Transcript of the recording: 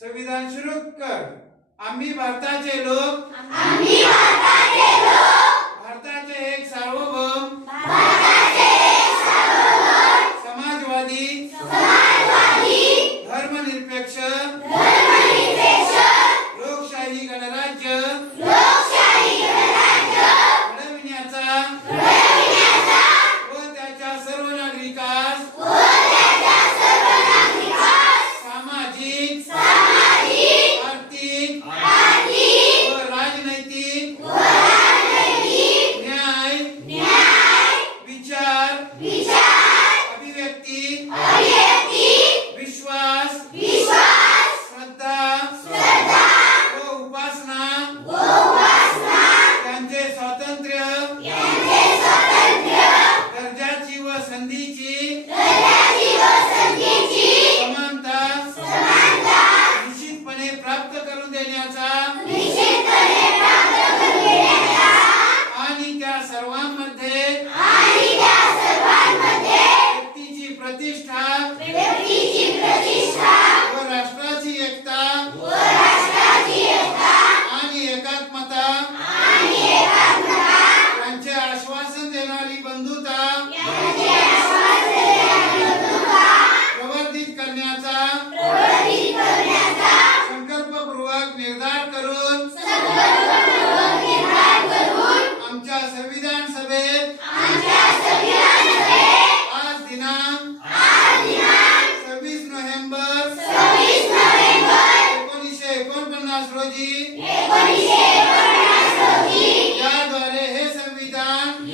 संविधान सुरू कर. आम्ही भारताचे लोक. आम्ही भारताचे लोक. भारताचे एक सार्वभौम. भारताचे समाजवादी. समाजवादी. धर्मनिरपेक्ष. धर्मनिरपेक्ष. लोकशाही गणराज्य. संधीची. समानता. निश्चितपणे प्राप्त करून देण्याचा. आणि त्या सर्वांमध्ये. व्यक्तीची प्रतिष्ठा. व राष्ट्राची एकता. आणि एकात्मता. आणि एकात्मता. यांचे आश्वासन देणारी बंधुता. एकोणीसशे एकोणपन्नास रोजी याद्वारे हे संविधान